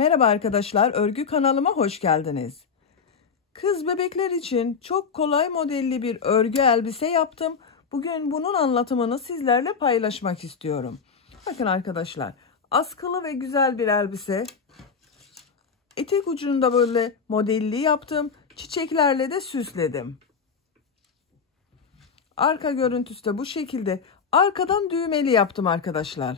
Merhaba arkadaşlar, örgü kanalıma hoş geldiniz. Kız bebekler için çok kolay modelli bir örgü elbise yaptım. Bugün bunun anlatımını sizlerle paylaşmak istiyorum. Bakın arkadaşlar, askılı ve güzel bir elbise. Etek ucunda böyle modelli yaptım. Çiçeklerle de süsledim. Arka görüntüsü de bu şekilde. Arkadan düğmeli yaptım arkadaşlar.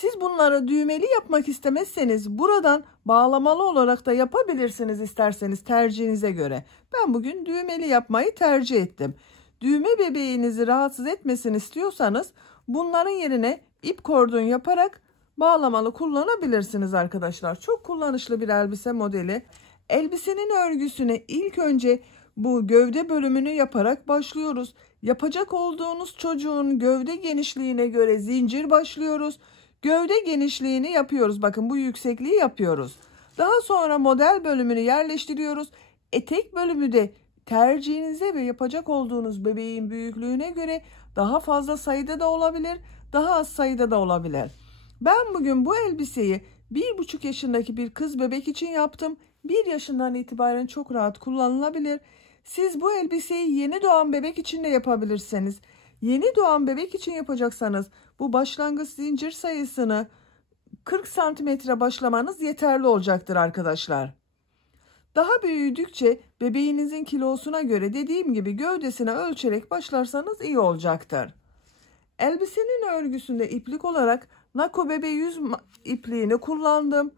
Siz bunları düğmeli yapmak istemezseniz buradan bağlamalı olarak da yapabilirsiniz isterseniz tercihinize göre. Ben bugün düğmeli yapmayı tercih ettim. Düğme bebeğinizi rahatsız etmesin istiyorsanız bunların yerine ip kordon yaparak bağlamalı kullanabilirsiniz arkadaşlar. Çok kullanışlı bir elbise modeli. Elbisenin örgüsüne ilk önce bu gövde bölümünü yaparak başlıyoruz. Yapacak olduğunuz çocuğun gövde genişliğine göre zincir başlıyoruz. Gövde genişliğini yapıyoruz. Bakın bu yüksekliği yapıyoruz. Daha sonra model bölümünü yerleştiriyoruz. Etek bölümü de tercihinize ve yapacak olduğunuz bebeğin büyüklüğüne göre daha fazla sayıda da olabilir, daha az sayıda da olabilir. Ben bugün bu elbiseyi 1,5 yaşındaki bir kız bebek için yaptım. 1 yaşından itibaren çok rahat kullanılabilir. Siz bu elbiseyi yeni doğan bebek için de yapabilirsiniz. Yeni doğan bebek için yapacaksanız bu başlangıç zincir sayısını 40 santimetre başlamanız yeterli olacaktır arkadaşlar. Daha büyüdükçe bebeğinizin kilosuna göre dediğim gibi gövdesine ölçerek başlarsanız iyi olacaktır. Elbisenin örgüsünde iplik olarak Nako Bebe 100 ipliğini kullandım.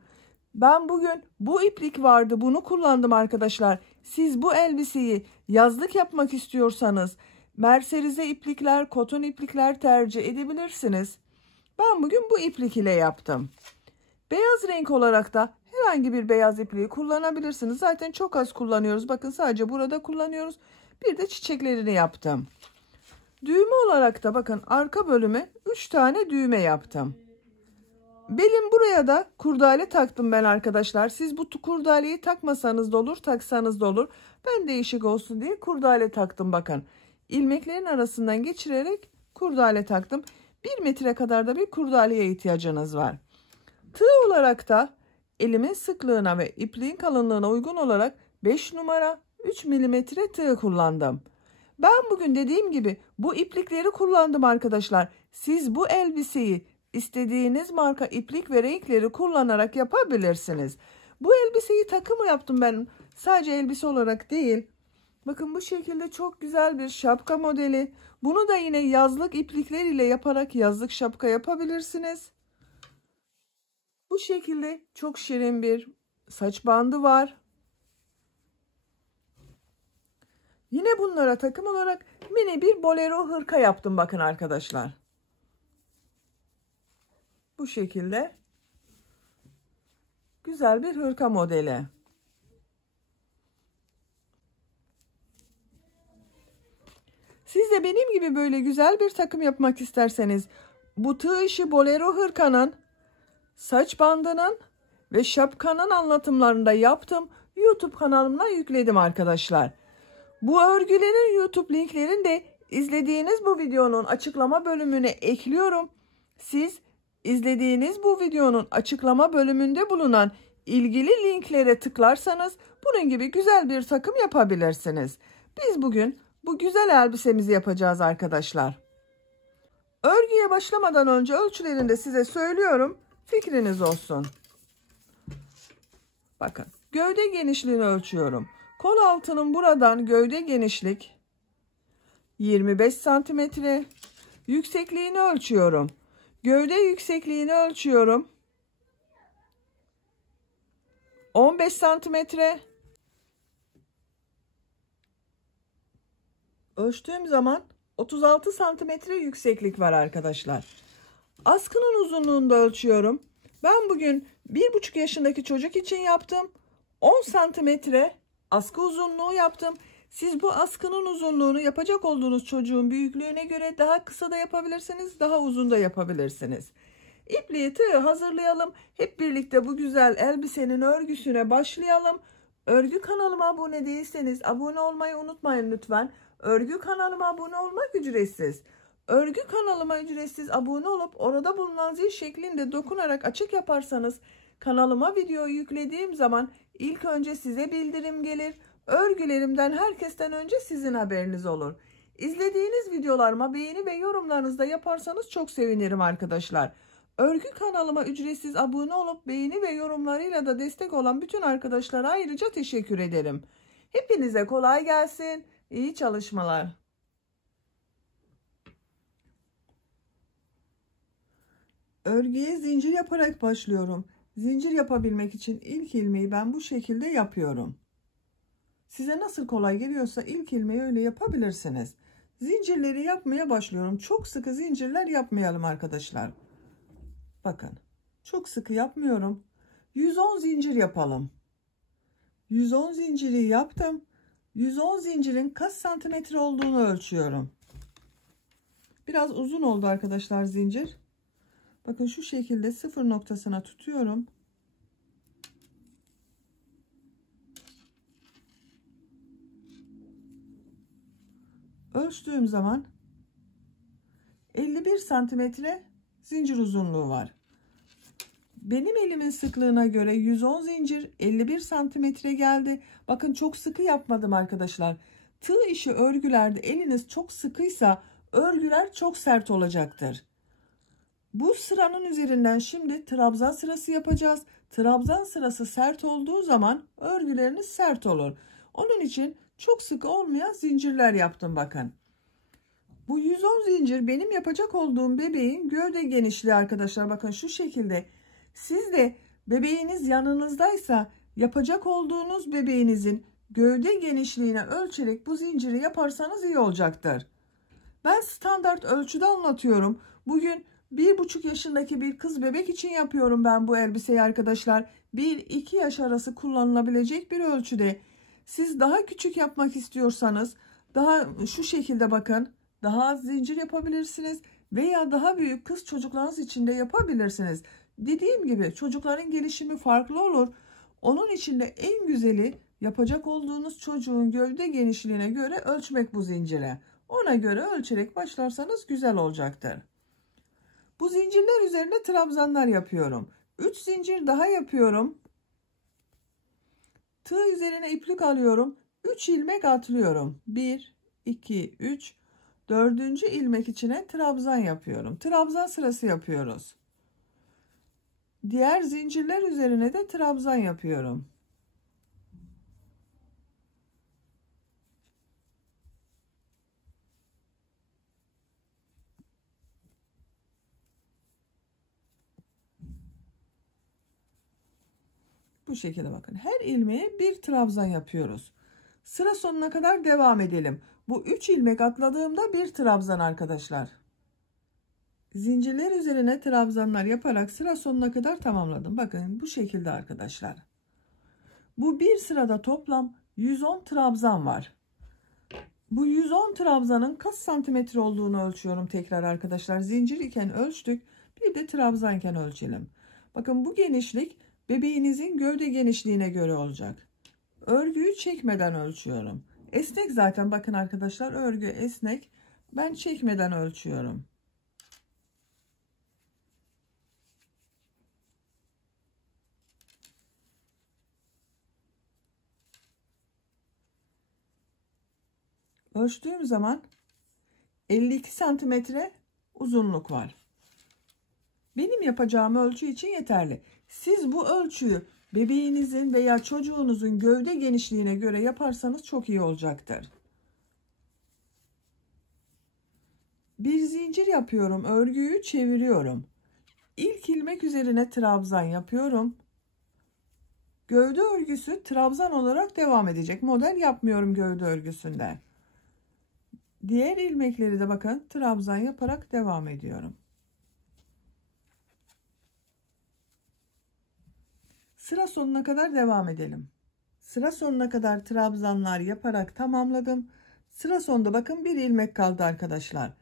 Ben bugün bu iplik vardı, bunu kullandım arkadaşlar. Siz bu elbiseyi yazlık yapmak istiyorsanız merserize iplikler, koton iplikler tercih edebilirsiniz. Ben bugün bu iplik ile yaptım. Beyaz renk olarak da herhangi bir beyaz ipliği kullanabilirsiniz. Zaten çok az kullanıyoruz. Bakın sadece burada kullanıyoruz. Bir de çiçeklerini yaptım. Düğme olarak da bakın arka bölüme 3 tane düğme yaptım. Belim buraya da kurdale taktım ben arkadaşlar. Siz bu kurdaleyi takmasanız da olur, taksanız da olur. Ben değişik olsun diye kurdale taktım bakın. İlmeklerin arasından geçirerek kurdale taktım. 1 metre kadar da bir kurdaleye ihtiyacınız var. Tığ olarak da elimin sıklığına ve ipliğin kalınlığına uygun olarak 5 numara 3 milimetre tığ kullandım. Ben bugün dediğim gibi bu iplikleri kullandım arkadaşlar. Siz bu elbiseyi istediğiniz marka iplik ve renkleri kullanarak yapabilirsiniz. Bu elbiseyi takımı yaptım ben. Sadece elbise olarak değil. Bakın bu şekilde çok güzel bir şapka modeli. Bunu da yine yazlık iplikler ile yaparak yazlık şapka yapabilirsiniz. Bu şekilde çok şirin bir saç bandı var. Yine bunlara takım olarak mini bir bolero hırka yaptım bakın arkadaşlar. Bu şekilde güzel bir hırka modeli. Siz de benim gibi böyle güzel bir takım yapmak isterseniz bu tığ işi bolero hırkanın, saç bandının ve şapkanın anlatımlarını da yaptım. YouTube kanalımdan yükledim arkadaşlar. Bu örgülerin YouTube linklerini de izlediğiniz bu videonun açıklama bölümüne ekliyorum. Siz izlediğiniz bu videonun açıklama bölümünde bulunan ilgili linklere tıklarsanız bunun gibi güzel bir takım yapabilirsiniz. Biz bugün bu güzel elbisemizi yapacağız arkadaşlar. Örgüye başlamadan önce ölçülerini de size söylüyorum. Fikriniz olsun. Bakın gövde genişliğini ölçüyorum. Kol altının buradan gövde genişlik 25 santimetre. Yüksekliğini ölçüyorum. Gövde yüksekliğini ölçüyorum. 15 santimetre. Ölçtüğüm zaman 36 santimetre yükseklik var arkadaşlar. Askının uzunluğunu da ölçüyorum. Ben bugün 1,5 yaşındaki çocuk için yaptım. 10 santimetre askı uzunluğu yaptım. Siz bu askının uzunluğunu yapacak olduğunuz çocuğun büyüklüğüne göre daha kısa da yapabilirsiniz, daha uzun da yapabilirsiniz. İpliği, tığı hazırlayalım. Hep birlikte bu güzel elbisenin örgüsüne başlayalım. Örgü kanalıma abone değilseniz abone olmayı unutmayın lütfen. Örgü kanalıma abone olmak ücretsiz. Örgü kanalıma ücretsiz abone olup orada bulunan zil şeklinde dokunarak açık yaparsanız kanalıma video yüklediğim zaman ilk önce size bildirim gelir. Örgülerimden herkesten önce sizin haberiniz olur. İzlediğiniz videolarıma beğeni ve yorumlarınızı da yaparsanız çok sevinirim arkadaşlar. Örgü kanalıma ücretsiz abone olup beğeni ve yorumlarıyla da destek olan bütün arkadaşlara ayrıca teşekkür ederim. Hepinize kolay gelsin. İyi çalışmalar. Örgüye zincir yaparak başlıyorum. Zincir yapabilmek için ilk ilmeği ben bu şekilde yapıyorum. Size nasıl kolay geliyorsa ilk ilmeği öyle yapabilirsiniz. Zincirleri yapmaya başlıyorum. Çok sıkı zincirler yapmayalım arkadaşlar. Bakın, çok sıkı yapmıyorum. 110 zincir yapalım. 110 zinciri yaptım. 110 zincirin kaç santimetre olduğunu ölçüyorum. Biraz uzun oldu arkadaşlar zincir. Bakın şu şekilde sıfır noktasına tutuyorum. Ölçtüğüm zaman 51 santimetre zincir uzunluğu var. Benim elimin sıklığına göre 110 zincir 51 santimetre geldi. Bakın çok sıkı yapmadım arkadaşlar. Tığ işi örgülerde eliniz çok sıkıysa örgüler çok sert olacaktır. Bu sıranın üzerinden şimdi trabzan sırası yapacağız. Trabzan sırası sert olduğu zaman örgüleriniz sert olur. Onun için çok sıkı olmayan zincirler yaptım bakın. Bu 110 zincir benim yapacak olduğum bebeğin gövde genişliği arkadaşlar. Bakın şu şekilde. Siz de bebeğiniz yanınızdaysa yapacak olduğunuz bebeğinizin gövde genişliğine ölçerek bu zinciri yaparsanız iyi olacaktır. Ben standart ölçüde anlatıyorum. Bugün 1,5 yaşındaki bir kız bebek için yapıyorum ben bu elbiseyi arkadaşlar. 1-2 yaş arası kullanılabilecek bir ölçüde. Siz daha küçük yapmak istiyorsanız daha şu şekilde bakın. Daha az zincir yapabilirsiniz veya daha büyük kız çocuklarınız için de yapabilirsiniz. Dediğim gibi çocukların gelişimi farklı olur. Onun için de en güzeli yapacak olduğunuz çocuğun gövde genişliğine göre ölçmek bu zincire. Ona göre ölçerek başlarsanız güzel olacaktır. Bu zincirler üzerine trabzanlar yapıyorum. 3 zincir daha yapıyorum. Tığ üzerine iplik alıyorum. 3 ilmek atlıyorum. 1, 2, 3. 4. ilmek içine trabzan yapıyorum. Trabzan sırası yapıyoruz. Diğer zincirler üzerine de trabzan yapıyorum. Bu şekilde bakın. Her ilmeğe bir trabzan yapıyoruz. Sıra sonuna kadar devam edelim. Bu 3 ilmek atladığımda bir trabzan arkadaşlar. Zincirler üzerine trabzanlar yaparak sıra sonuna kadar tamamladım. Bakın bu şekilde arkadaşlar. Bu bir sırada toplam 110 trabzan var. Bu 110 trabzanın kaç santimetre olduğunu ölçüyorum tekrar arkadaşlar. Zincir iken ölçtük. Bir de trabzanken ölçelim. Bakın bu genişlik bebeğinizin gövde genişliğine göre olacak. Örgüyü çekmeden ölçüyorum. Esnek zaten bakın arkadaşlar, örgü esnek. Ben çekmeden ölçüyorum. Ölçtüğüm zaman 52 santimetre uzunluk var. Benim yapacağım ölçü için yeterli. Siz bu ölçüyü bebeğinizin veya çocuğunuzun gövde genişliğine göre yaparsanız çok iyi olacaktır. Bir zincir yapıyorum. Örgüyü çeviriyorum. İlk ilmek üzerine trabzan yapıyorum. Gövde örgüsü trabzan olarak devam edecek. Model yapmıyorum gövde örgüsünde. Diğer ilmekleri de bakın trabzan yaparak devam ediyorum. Sıra sonuna kadar devam edelim. Sıra sonuna kadar trabzanlar yaparak tamamladım. Sıra sonunda bakın bir ilmek kaldı arkadaşlar.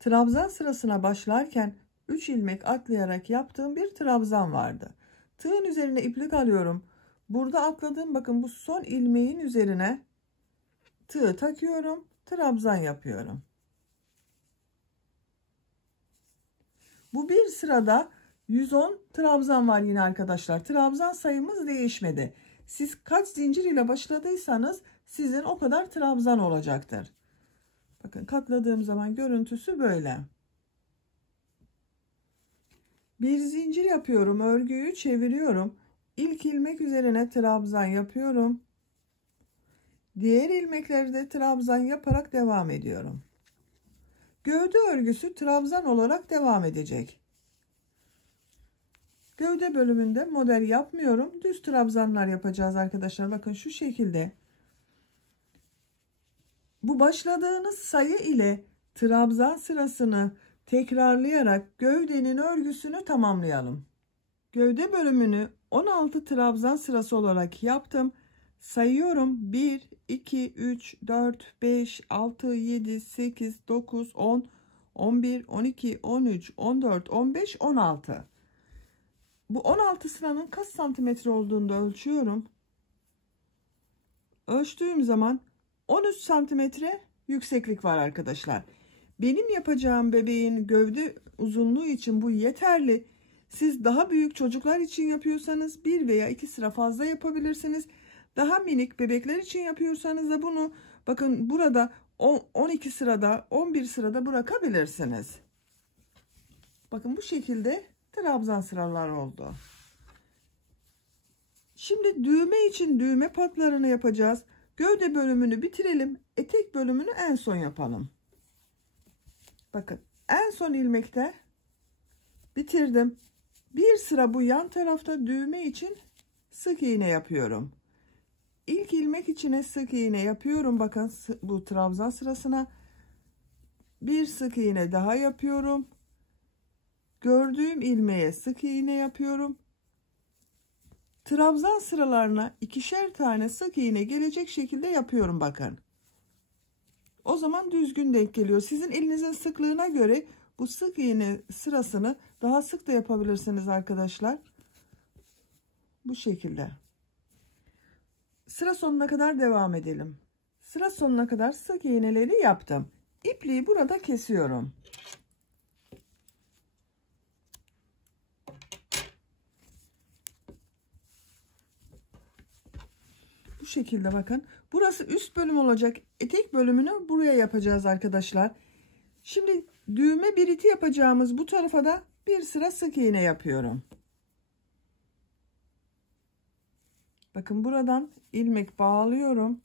Trabzan sırasına başlarken 3 ilmek atlayarak yaptığım bir trabzan vardı. Tığın üzerine iplik alıyorum. Burada atladığım bakın bu son ilmeğin üzerine tığı takıyorum. Trabzan yapıyorum. Bu bir sırada 110 trabzan var yine arkadaşlar. Trabzan sayımız değişmedi. Siz kaç zincir ile başladıysanız sizin o kadar trabzan olacaktır. Bakın katladığım zaman görüntüsü böyle. Bir zincir yapıyorum, örgüyü çeviriyorum. İlk ilmek üzerine trabzan yapıyorum. Diğer ilmekleri de trabzan yaparak devam ediyorum. Gövde örgüsü trabzan olarak devam edecek. Gövde bölümünde model yapmıyorum. Düz trabzanlar yapacağız arkadaşlar. Bakın şu şekilde. Bu başladığınız sayı ile trabzan sırasını tekrarlayarak gövdenin örgüsünü tamamlayalım. Gövde bölümünü 16 trabzan sırası olarak yaptım. Sayıyorum. 1, 2, 3, 4, 5, 6, 7, 8, 9, 10, 11, 12, 13, 14, 15, 16. Bu 16 sıranın kaç santimetre olduğunu da ölçüyorum. Ölçtüğüm zaman 13 santimetre yükseklik var arkadaşlar. Benim yapacağım bebeğin gövde uzunluğu için bu yeterli. Siz daha büyük çocuklar için yapıyorsanız 1 veya 2 sıra fazla yapabilirsiniz. Daha minik bebekler için yapıyorsanız da bunu bakın burada 12 sırada 11 sırada bırakabilirsiniz. Bakın bu şekilde trabzan sıralar oldu. Şimdi düğme için düğme patlarını yapacağız. Gövde bölümünü bitirelim. Etek bölümünü en son yapalım. Bakın en son ilmekte bitirdim. Bir sıra bu yan tarafta düğme için sık iğne yapıyorum. İlk ilmek içine sık iğne yapıyorum. Bakın bu trabzan sırasına bir sık iğne daha yapıyorum. Gördüğüm ilmeğe sık iğne yapıyorum. Trabzan sıralarına ikişer tane sık iğne gelecek şekilde yapıyorum bakın. O zaman düzgün denk geliyor. Sizin elinizin sıklığına göre bu sık iğne sırasını daha sık da yapabilirsiniz arkadaşlar. Bu şekilde. Sıra sonuna kadar devam edelim. Sıra sonuna kadar sık iğneleri yaptım. İpliği burada kesiyorum. Bu şekilde bakın. Burası üst bölüm olacak. Etek bölümünü buraya yapacağız arkadaşlar. Şimdi düğme biriti yapacağımız bu tarafa da bir sıra sık iğne yapıyorum. Bakın buradan ilmek bağlıyorum.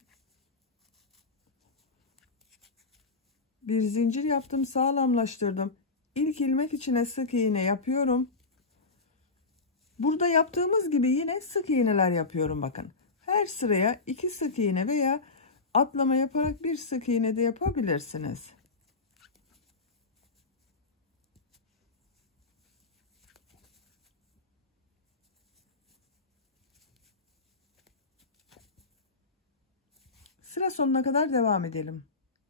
Bir zincir yaptım, sağlamlaştırdım. İlk ilmek içine sık iğne yapıyorum. Burada yaptığımız gibi yine sık iğneler yapıyorum bakın. Her sıraya 2 sık iğne veya atlama yaparak bir sık iğne de yapabilirsiniz. Sıra sonuna kadar devam edelim.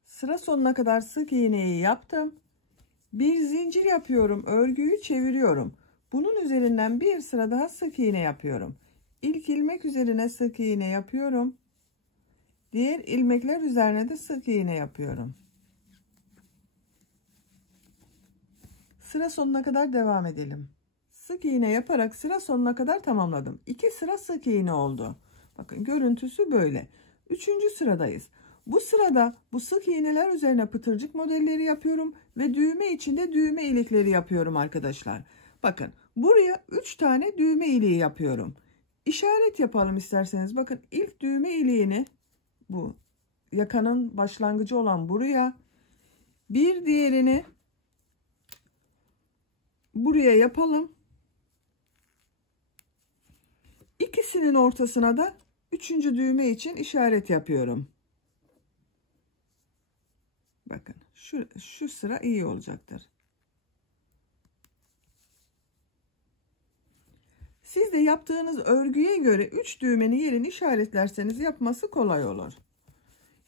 Sıra sonuna kadar sık iğneyi yaptım. Bir zincir yapıyorum, örgüyü çeviriyorum. Bunun üzerinden bir sıra daha sık iğne yapıyorum. İlk ilmek üzerine sık iğne yapıyorum. Diğer ilmekler üzerine de sık iğne yapıyorum. Sıra sonuna kadar devam edelim. Sık iğne yaparak sıra sonuna kadar tamamladım. 2 sıra sık iğne oldu. Bakın görüntüsü böyle. 3. sıradayız. Bu sırada bu sık iğneler üzerine pıtırcık modelleri yapıyorum ve düğme içinde düğme ilikleri yapıyorum arkadaşlar. Bakın buraya 3 tane düğme iliği yapıyorum. İşaret yapalım isterseniz. Bakın ilk düğme iliğini bu yakanın başlangıcı olan buraya, bir diğerini buraya yapalım. İkisinin ortasına da 3. düğme için işaret yapıyorum. Bakın şu sıra iyi olacaktır. Siz de yaptığınız örgüye göre 3 düğmenin yerini işaretlerseniz yapması kolay olur.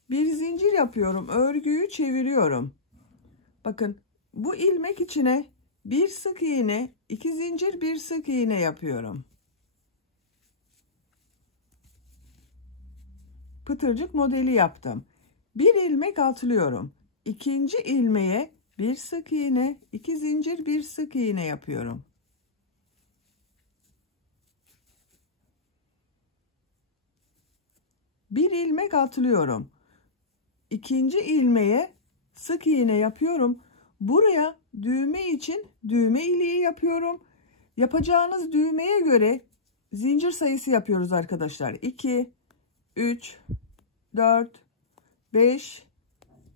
Bir zincir yapıyorum, örgüyü çeviriyorum. Bakın bu ilmek içine bir sık iğne, 2 zincir, bir sık iğne yapıyorum. Pıtırcık modeli yaptım. Bir ilmek atlıyorum. İkinci ilmeğe bir sık iğne, 2 zincir, bir sık iğne yapıyorum. Bir ilmek atlıyorum. İkinci ilmeğe sık iğne yapıyorum. Buraya düğme için düğme iliği yapıyorum. Yapacağınız düğmeye göre zincir sayısı yapıyoruz arkadaşlar. 2, 3, 4, 5,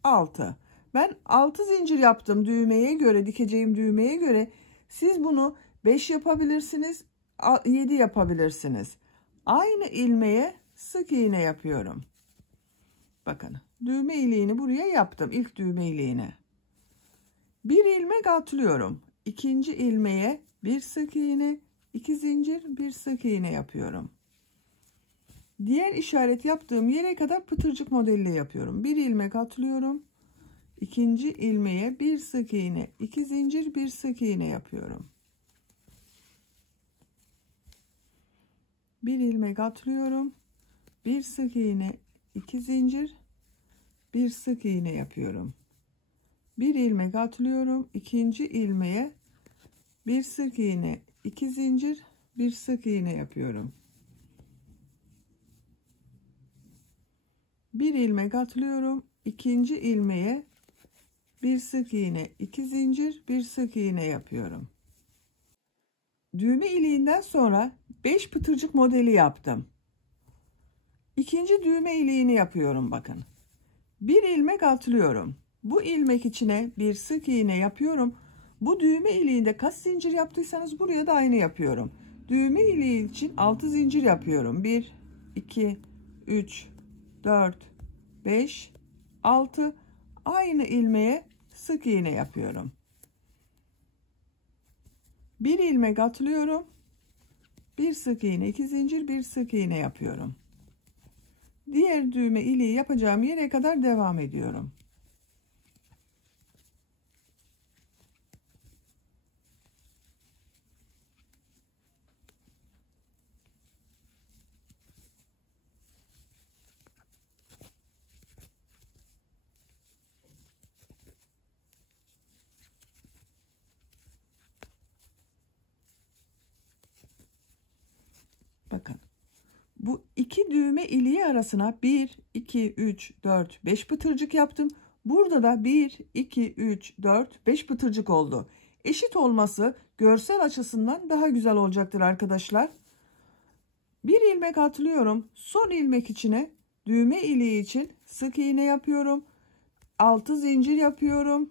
6. Ben 6 zincir yaptım düğmeye göre, dikeceğim düğmeye göre. Siz bunu 5 yapabilirsiniz, 7 yapabilirsiniz. Aynı ilmeğe sık iğne yapıyorum. Bakın, düğme iliğini buraya yaptım, ilk düğme iliğine. Bir ilmek atlıyorum. İkinci ilmeğe bir sık iğne, 2 zincir, bir sık iğne yapıyorum. Diğer işaret yaptığım yere kadar pıtırcık modeli yapıyorum. Bir ilmek atlıyorum. İkinci ilmeğe bir sık iğne, 2 zincir, bir sık iğne yapıyorum. Bir ilmek atlıyorum. Bir sık iğne, 2 zincir, bir sık iğne yapıyorum. Bir ilmek atlıyorum. İkinci ilmeğe bir sık iğne, 2 zincir, bir sık iğne yapıyorum. Bir ilmek atlıyorum. İkinci ilmeğe bir sık iğne, 2 zincir, bir sık iğne yapıyorum. Düğme iliğinden sonra 5 pıtırcık modeli yaptım. İkinci düğme iliğini yapıyorum bakın. Bir ilmek atlıyorum. Bu ilmek içine bir sık iğne yapıyorum. Bu düğme iliğinde kaç zincir yaptıysanız buraya da aynı yapıyorum. Düğme iliği için 6 zincir yapıyorum. 1, 2, 3, 4, 5, 6. Aynı ilmeğe sık iğne yapıyorum. Bir ilmek atlıyorum. Bir sık iğne, 2 zincir, bir sık iğne yapıyorum. Diğer düğme iliği yapacağım yere kadar devam ediyorum. Bakın. Bu iki düğme iliği arasına 1, 2, 3, 4, 5 pıtırcık yaptım. Burada da 1, 2, 3, 4, 5 pıtırcık oldu. Eşit olması görsel açısından daha güzel olacaktır arkadaşlar. Bir ilmek atlıyorum. Son ilmek içine düğme iliği için sık iğne yapıyorum. 6 zincir yapıyorum.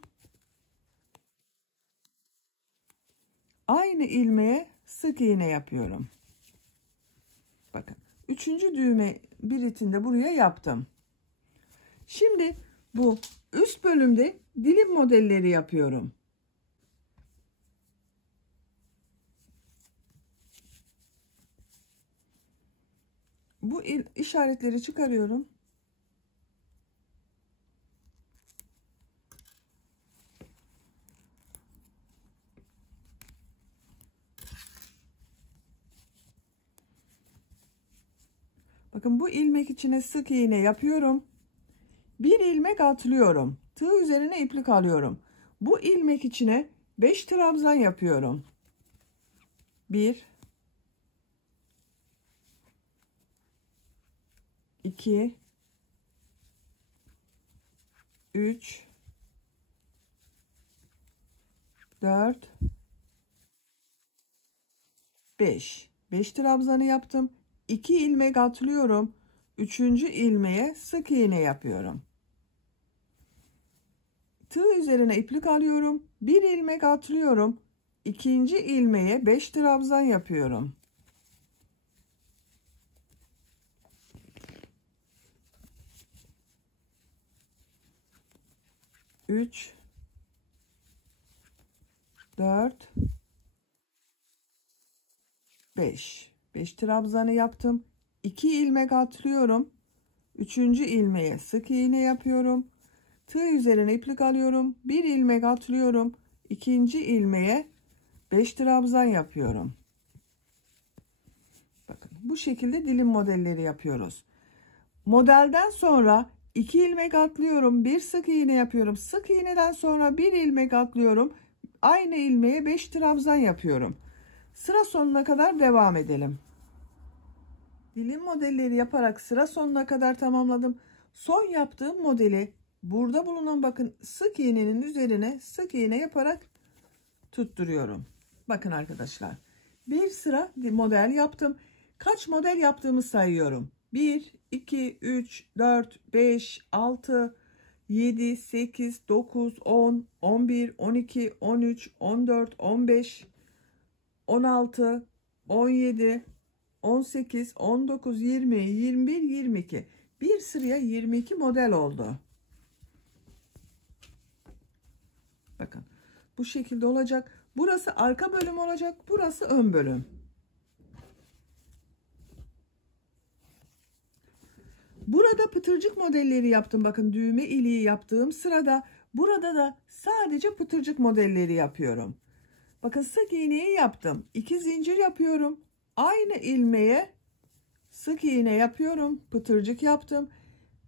Aynı ilmeğe sık iğne yapıyorum. Bakın. Üçüncü düğme biritinde buraya yaptım. Şimdi bu üst bölümde dilim modelleri yapıyorum. Bu işaretleri çıkarıyorum. Bakın bu ilmek içine sık iğne yapıyorum. Bir ilmek atlıyorum. Tığ üzerine iplik alıyorum. Bu ilmek içine 5 trabzan yapıyorum. 1, 2, 3, 4, 5. 5 trabzanı yaptım. 2 ilmek atlıyorum. Üçüncü ilmeğe sık iğne yapıyorum. Tığ üzerine iplik alıyorum. Bir ilmek atlıyorum. İkinci ilmeğe 5 trabzan yapıyorum. Üç, 4, 5. 5 trabzanı yaptım. 2 ilmek atlıyorum. Üçüncü ilmeğe sık iğne yapıyorum. Tığ üzerine iplik alıyorum. Bir ilmek atlıyorum. İkinci ilmeğe 5 trabzan yapıyorum. Bakın bu şekilde dilim modelleri yapıyoruz. Modelden sonra 2 ilmek atlıyorum, bir sık iğne yapıyorum. Sık iğneden sonra bir ilmek atlıyorum. Aynı ilmeğe 5 trabzan yapıyorum. Sıra sonuna kadar devam edelim. Dilim modelleri yaparak sıra sonuna kadar tamamladım. Son yaptığım modeli burada bulunan bakın sık iğnenin üzerine sık iğne yaparak tutturuyorum. Bakın arkadaşlar. Bir sıra model yaptım. Kaç model yaptığımı sayıyorum. 1, 2, 3, 4, 5, 6, 7, 8, 9, 10, 11, 12, 13, 14, 15, 16, 17, 18, 19, 20, 21, 22. Bir sıraya 22 model oldu. Bakın bu şekilde olacak. Burası arka bölüm olacak. Burası ön bölüm. Burada pıtırcık modelleri yaptım. Bakın düğme iliği yaptığım sırada burada da sadece pıtırcık modelleri yapıyorum. Bakın sık iğneyi yaptım. 2 zincir yapıyorum. Aynı ilmeğe sık iğne yapıyorum. Pıtırcık yaptım.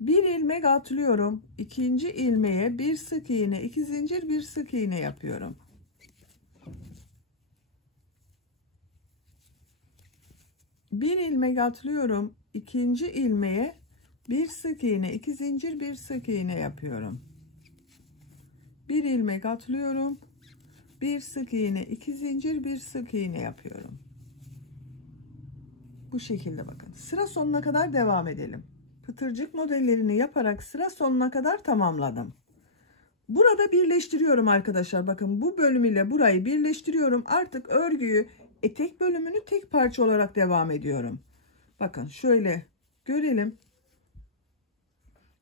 Bir ilmek atlıyorum. İkinci ilmeğe bir sık iğne, 2 zincir, bir sık iğne yapıyorum. Bir ilmek atlıyorum. İkinci ilmeğe bir sık iğne, 2 zincir, bir sık iğne yapıyorum. Bir ilmek atlıyorum. Bir sık iğne, 2 zincir, bir sık iğne yapıyorum. Bu şekilde bakın. Sıra sonuna kadar devam edelim. Pıtırcık modellerini yaparak sıra sonuna kadar tamamladım. Burada birleştiriyorum arkadaşlar. Bakın bu bölüm ile burayı birleştiriyorum. Artık örgüyü etek bölümünü tek parça olarak devam ediyorum. Bakın şöyle görelim.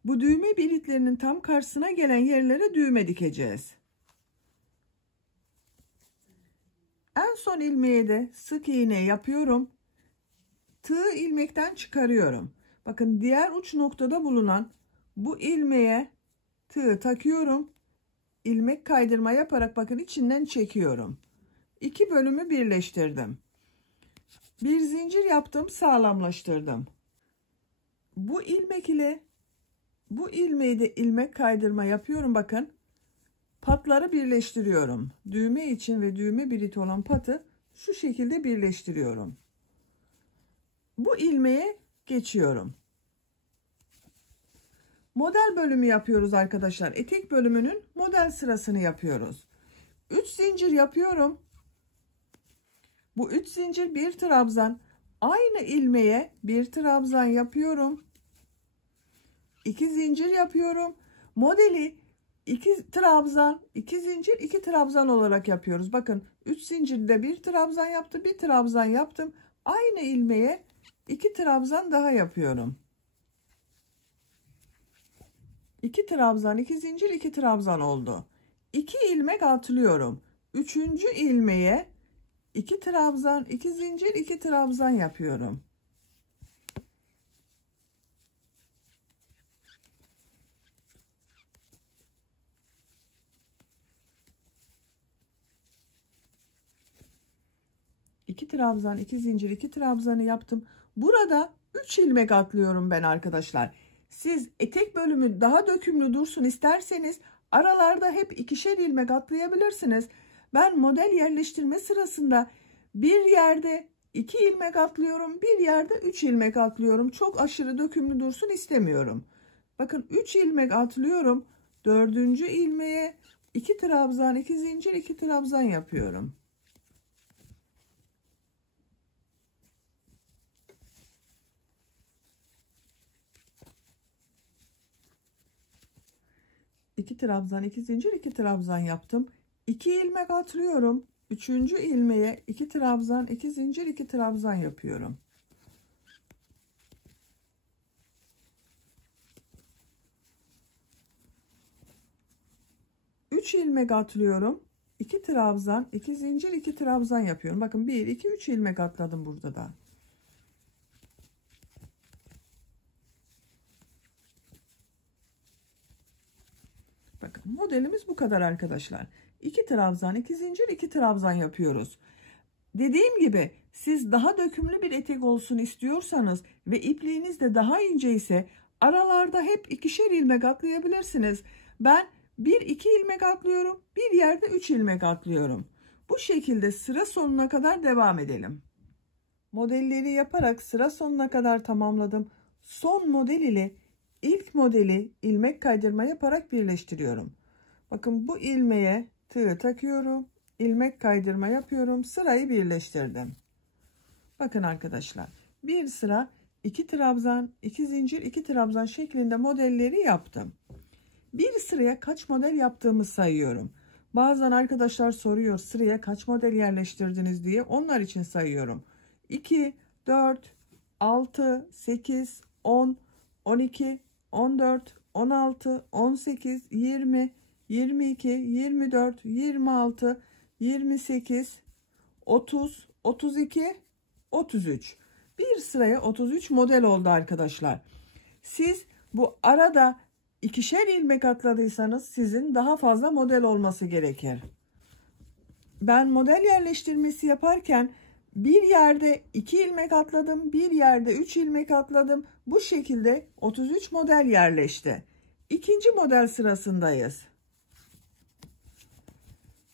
Bu düğme bilitlerinin tam karşısına gelen yerlere düğme dikeceğiz. En son ilmeğe de sık iğne yapıyorum. Tığı ilmekten çıkarıyorum. Bakın diğer uç noktada bulunan bu ilmeğe tığı takıyorum. İlmek kaydırma yaparak bakın içinden çekiyorum. İki bölümü birleştirdim. Bir zincir yaptım, sağlamlaştırdım. Bu ilmek ile bu ilmeği de ilmek kaydırma yapıyorum. Bakın patları birleştiriyorum. Düğme için ve düğme birit olan patı şu şekilde birleştiriyorum. Bu ilmeğe geçiyorum. Model bölümü yapıyoruz arkadaşlar. Etek bölümünün model sırasını yapıyoruz. 3 zincir yapıyorum. Bu 3 zincir bir trabzan. Aynı ilmeğe bir trabzan yapıyorum. 2 zincir yapıyorum. Modeli 2 trabzan, 2 zincir, 2 trabzan olarak yapıyoruz. Bakın 3 zincirde bir trabzan yaptım, bir trabzan yaptım. Aynı ilmeğe 2 trabzan daha yapıyorum. 2 trabzan, 2 zincir, 2 trabzan oldu. 2 ilmek atlıyorum. 3. ilmeğe 2 trabzan, 2 zincir, 2 trabzan yapıyorum. İki trabzan, 2 zincir, 2 trabzanı yaptım. Burada 3 ilmek atlıyorum ben arkadaşlar. Siz etek bölümü daha dökümlü dursun isterseniz aralarda hep ikişer ilmek atlayabilirsiniz. Ben model yerleştirme sırasında bir yerde 2 ilmek atlıyorum, bir yerde 3 ilmek atlıyorum. Çok aşırı dökümlü dursun istemiyorum. Bakın 3 ilmek atlıyorum. 4. ilmeğe 2 trabzan, 2 zincir, 2 trabzan yapıyorum. İki trabzan, 2 zincir, 2 trabzan yaptım. 2 ilmek atlıyorum. 3. ilmeğe 2 trabzan, 2 zincir, 2 trabzan yapıyorum. Üç ilmek atlıyorum. 2 trabzan, 2 zincir, 2 trabzan yapıyorum. Bakın 1, 2, 3 ilmek atladım burada da. Bakın modelimiz bu kadar arkadaşlar. 2 trabzan, 2 zincir, 2 trabzan yapıyoruz. Dediğim gibi siz daha dökümlü bir etek olsun istiyorsanız ve ipliğiniz de daha ince ise Aralarda hep ikişer ilmek atlayabilirsiniz. Ben 1-2 ilmek atlıyorum. Bir yerde 3 ilmek atlıyorum. Bu şekilde sıra sonuna kadar devam edelim. Modelleri yaparak sıra sonuna kadar tamamladım. Son model ile ilk modeli ilmek kaydırma yaparak birleştiriyorum. Bakın bu ilmeğe tığ takıyorum. İlmek kaydırma yapıyorum. Sırayı birleştirdim. Bakın arkadaşlar. Bir sıra 2 trabzan, 2 zincir, 2 trabzan şeklinde modelleri yaptım. Bir sıraya kaç model yaptığımı sayıyorum. Bazen arkadaşlar soruyor sıraya kaç model yerleştirdiniz diye. Onlar için sayıyorum. 2, 4, 6, 8, 10, 12, 14, 16, 18, 20, 22, 24, 26, 28, 30, 32, 33. Bir sıraya 33 model oldu arkadaşlar. Siz bu arada ikişer ilmek atladıysanız sizin daha fazla model olması gerekir. Ben model yerleştirmesi yaparken bir yerde 2 ilmek atladım, bir yerde 3 ilmek atladım. Bu şekilde 33 model yerleşti. İkinci model sırasındayız.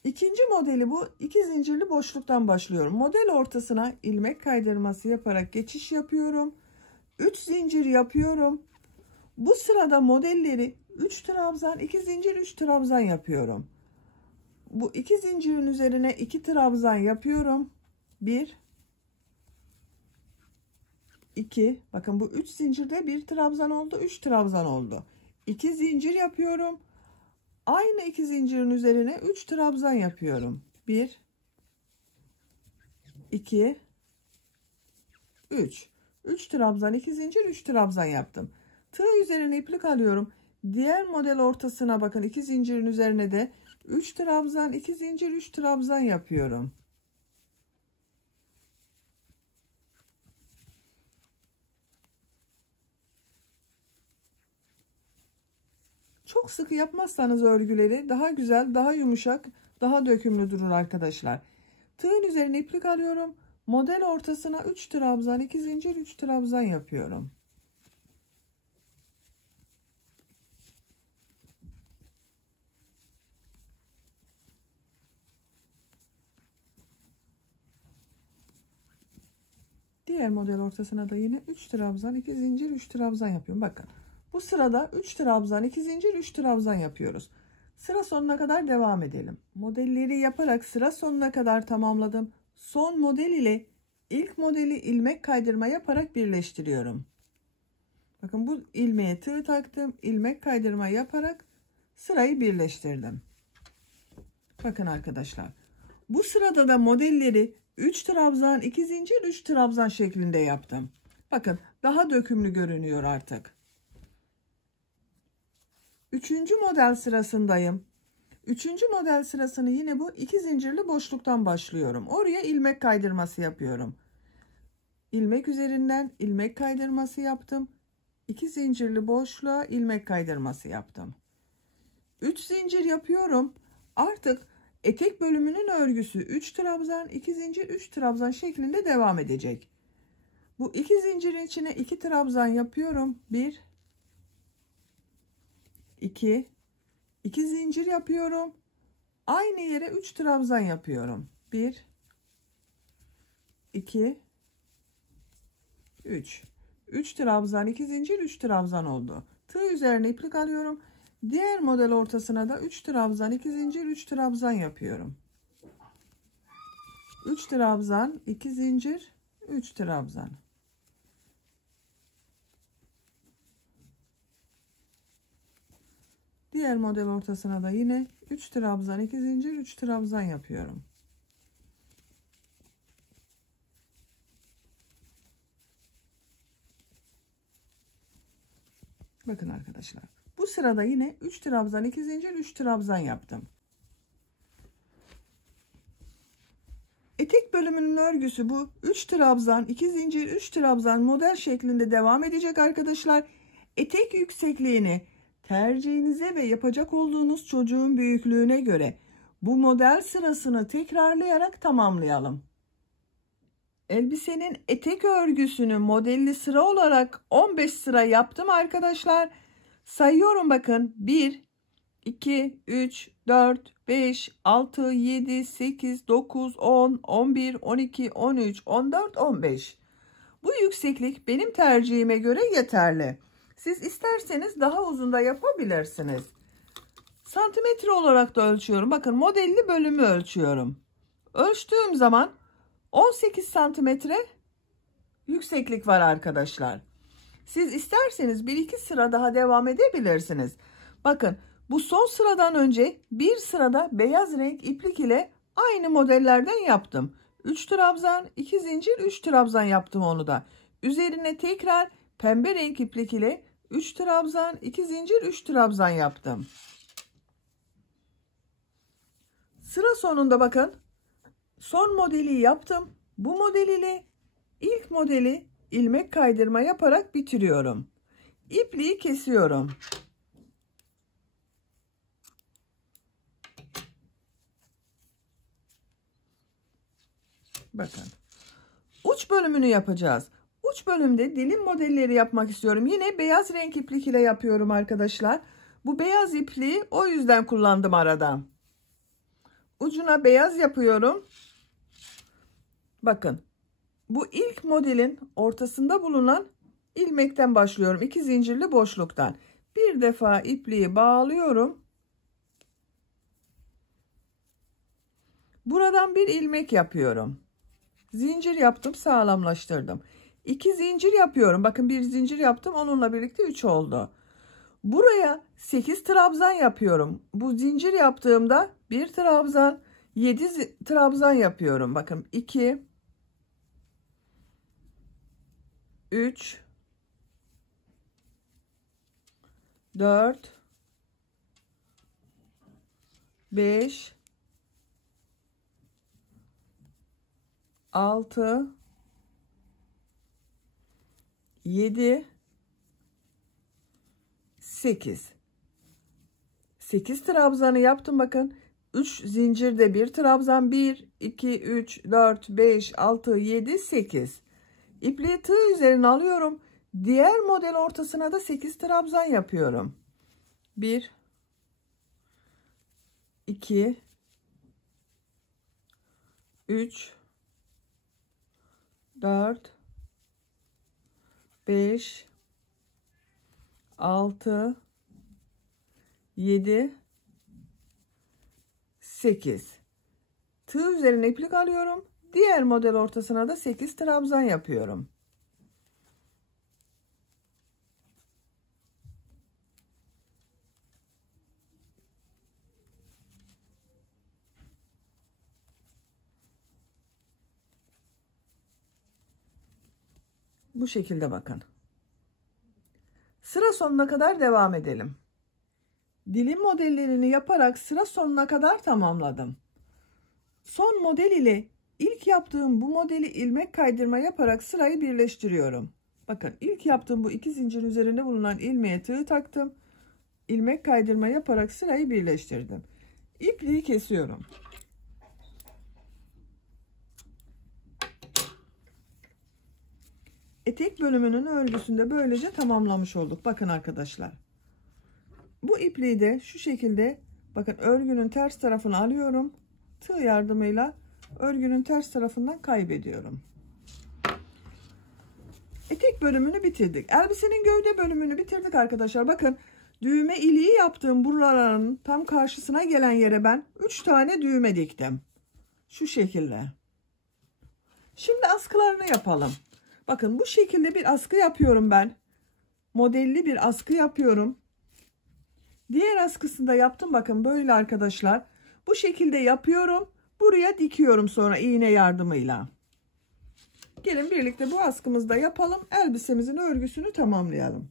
İkinci modeli bu 2 zincirli boşluktan başlıyorum. Model ortasına ilmek kaydırması yaparak geçiş yapıyorum. 3 zincir yapıyorum. Bu sırada modelleri 3 trabzan, 2 zincir, 3 trabzan yapıyorum. Bu 2 zincirin üzerine 2 trabzan yapıyorum. 1 2, bakın bu 3 zincirde 1 trabzan oldu, 3 trabzan oldu. 2 zincir yapıyorum. Aynı 2 zincirin üzerine 3 trabzan yapıyorum. 1 2 3. 3 trabzan, 2 zincir, 3 trabzan yaptım. Tığ üzerine iplik alıyorum. Diğer model ortasına bakın 2 zincirin üzerine de 3 trabzan, 2 zincir, 3 trabzan yapıyorum. Çok sıkı yapmazsanız örgüleri daha güzel, daha yumuşak, daha dökümlü durur arkadaşlar. Tığın üzerine iplik alıyorum. Model ortasına 3 trabzan, 2 zincir, 3 trabzan yapıyorum. Diğer model ortasına da yine 3 trabzan, 2 zincir, 3 trabzan yapıyorum. Bakın bu sırada 3 trabzan, 2 zincir, 3 trabzan yapıyoruz. Sıra sonuna kadar devam edelim. Modelleri yaparak sıra sonuna kadar tamamladım. Son model ile ilk modeli ilmek kaydırma yaparak birleştiriyorum. Bakın bu ilmeğe tığ taktım. İlmek kaydırma yaparak sırayı birleştirdim. Bakın arkadaşlar. Bu sırada da modelleri 3 trabzan, 2 zincir, 3 trabzan şeklinde yaptım. Bakın daha dökümlü görünüyor artık. Üçüncü model sırasındayım. Üçüncü model sırasını yine bu 2 zincirli boşluktan başlıyorum. Oraya ilmek kaydırması yapıyorum. İlmek üzerinden ilmek kaydırması yaptım. 2 zincirli boşluğa ilmek kaydırması yaptım. 3 zincir yapıyorum. Artık etek bölümünün örgüsü 3 trabzan, 2 zincir, 3 trabzan şeklinde devam edecek. Bu 2 zincirin içine 2 trabzan yapıyorum. 1 2 2 zincir yapıyorum. Aynı yere 3 trabzan yapıyorum. 1 2 3 3 trabzan, 2 zincir, 3 trabzan oldu. Tığ üzerine iplik alıyorum. Diğer model ortasına da 3 trabzan, 2 zincir, 3 trabzan yapıyorum. 3 trabzan, 2 zincir, 3 trabzan. Diğer model ortasına da yine 3 trabzan, 2 zincir, 3 trabzan yapıyorum. Bakın arkadaşlar. Bu sırada yine 3 trabzan, 2 zincir, 3 trabzan yaptım. Etek bölümünün örgüsü bu 3 trabzan, 2 zincir, 3 trabzan model şeklinde devam edecek arkadaşlar. Etek yüksekliğini tercihinize ve yapacak olduğunuz çocuğun büyüklüğüne göre bu model sırasını tekrarlayarak tamamlayalım. Elbisenin etek örgüsünü modelli sıra olarak 15 sıra yaptım arkadaşlar. Sayıyorum bakın. 1, 2, 3, 4, 5, 6, 7, 8, 9, 10, 11, 12, 13, 14, 15. Bu yükseklik benim tercihime göre yeterli. Siz isterseniz daha uzun da yapabilirsiniz. Santimetre olarak da ölçüyorum. Bakın modelli bölümü ölçüyorum. Ölçtüğüm zaman 18 santimetre yükseklik var arkadaşlar. Siz isterseniz 1-2 sıra daha devam edebilirsiniz. Bakın bu son sıradan önce bir sırada beyaz renk iplik ile aynı modellerden yaptım. 3 trabzan, 2 zincir, 3 trabzan yaptım onu da. Üzerine tekrar pembe renk iplik ile 3 trabzan, 2 zincir, 3 trabzan yaptım. Sıra sonunda bakın son modeli yaptım. Bu model ile ilk modeli ilmek kaydırma yaparak bitiriyorum. İpliği kesiyorum. Bakın. Uç bölümünü yapacağız. Uç bölümde dilim modelleri yapmak istiyorum. Yine beyaz renk iplik ile yapıyorum arkadaşlar. Bu beyaz ipliği o yüzden kullandım arada. Ucuna beyaz yapıyorum. Bakın. Bu ilk modelin ortasında bulunan ilmekten başlıyorum. 2 zincirli boşluktan. Bir defa ipliği bağlıyorum. Buradan bir ilmek yapıyorum. Zincir yaptım, sağlamlaştırdım. 2 zincir yapıyorum. Bakın bir zincir yaptım. Onunla birlikte 3 oldu. Buraya 8 trabzan yapıyorum. Bu zincir yaptığımda 1 trabzan, 7 trabzan yapıyorum. Bakın 2, 3, 4, 5, 6, 7, 8. 8 trabzanı yaptım bakın. 3 zincirde 1 trabzan. 1, 2, 3, 4, 5, 6, 7, 8. İpliği tığ üzerine alıyorum. Diğer model ortasına da 8 trabzan yapıyorum. 1, 2, 3, 4, 5, 6, 7, 8. Tığ üzerine iplik alıyorum. Diğer model ortasına da 8 trabzan yapıyorum. Bu şekilde bakın. Sıra sonuna kadar devam edelim. Dilim modellerini yaparak sıra sonuna kadar tamamladım. Son model ile ilk yaptığım bu modeli ilmek kaydırma yaparak sırayı birleştiriyorum. Bakın ilk yaptığım bu 2 zincir üzerinde bulunan ilmeğe tığ taktım. İlmek kaydırma yaparak sırayı birleştirdim. İpliği kesiyorum. Etek bölümünün örgüsünde böylece tamamlamış olduk. Bakın arkadaşlar. Bu ipliği de şu şekilde bakın örgünün ters tarafını alıyorum. Tığ yardımıyla örgünün ters tarafından kaybediyorum. Etek bölümünü bitirdik. Elbisenin gövde bölümünü bitirdik arkadaşlar. Bakın düğme iliği yaptığım buraların tam karşısına gelen yere ben 3 tane düğme diktim. Şu şekilde. Şimdi askılarını yapalım. Bakın bu şekilde bir askı yapıyorum ben. Modelli bir askı yapıyorum. Diğer askısını da yaptım. Bakın böyle arkadaşlar. Bu şekilde yapıyorum. Buraya dikiyorum sonra iğne yardımıyla. Gelin birlikte bu askımızı da yapalım. Elbisemizin örgüsünü tamamlayalım.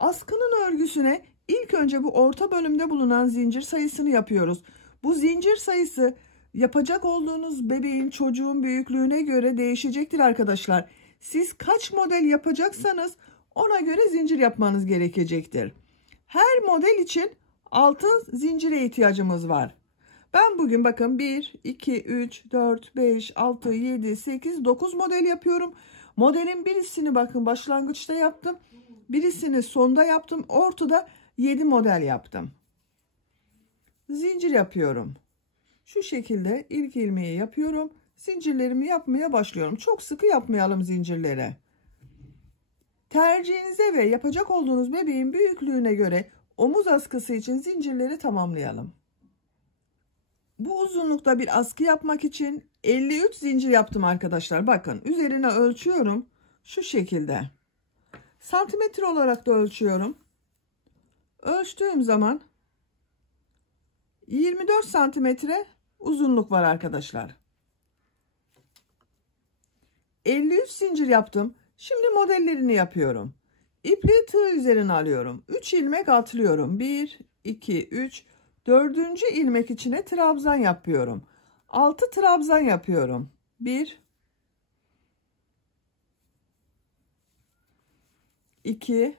Askının örgüsüne ilk önce bu orta bölümde bulunan zincir sayısını yapıyoruz. Bu zincir sayısı yapacak olduğunuz bebeğin, çocuğun büyüklüğüne göre değişecektir arkadaşlar. Siz kaç model yapacaksanız ona göre zincir yapmanız gerekecektir. Her model için 6 zincire ihtiyacımız var. Ben bugün bakın 1, 2, 3, 4, 5, 6, 7, 8, 9 model yapıyorum. Modelin birisini bakın başlangıçta yaptım. Birisini sonda yaptım. Ortada 7 model yaptım. Zincir yapıyorum. Şu şekilde ilk ilmeği yapıyorum. Zincirlerimi yapmaya başlıyorum. Çok sıkı yapmayalım zincirlere. Tercihinize ve yapacak olduğunuz bebeğin büyüklüğüne göre omuz askısı için zincirleri tamamlayalım. Bu uzunlukta bir askı yapmak için 53 zincir yaptım arkadaşlar. Bakın üzerine ölçüyorum. Şu şekilde. Santimetre olarak da ölçüyorum. Ölçtüğüm zaman 24 santimetre uzunluk var arkadaşlar. 53 zincir yaptım. Şimdi modellerini yapıyorum. İpliği tığ üzerine alıyorum. 3 ilmek atlıyorum. 1, 2, 3, 4. ilmek içine trabzan yapıyorum. 6 trabzan yapıyorum. 1, 2,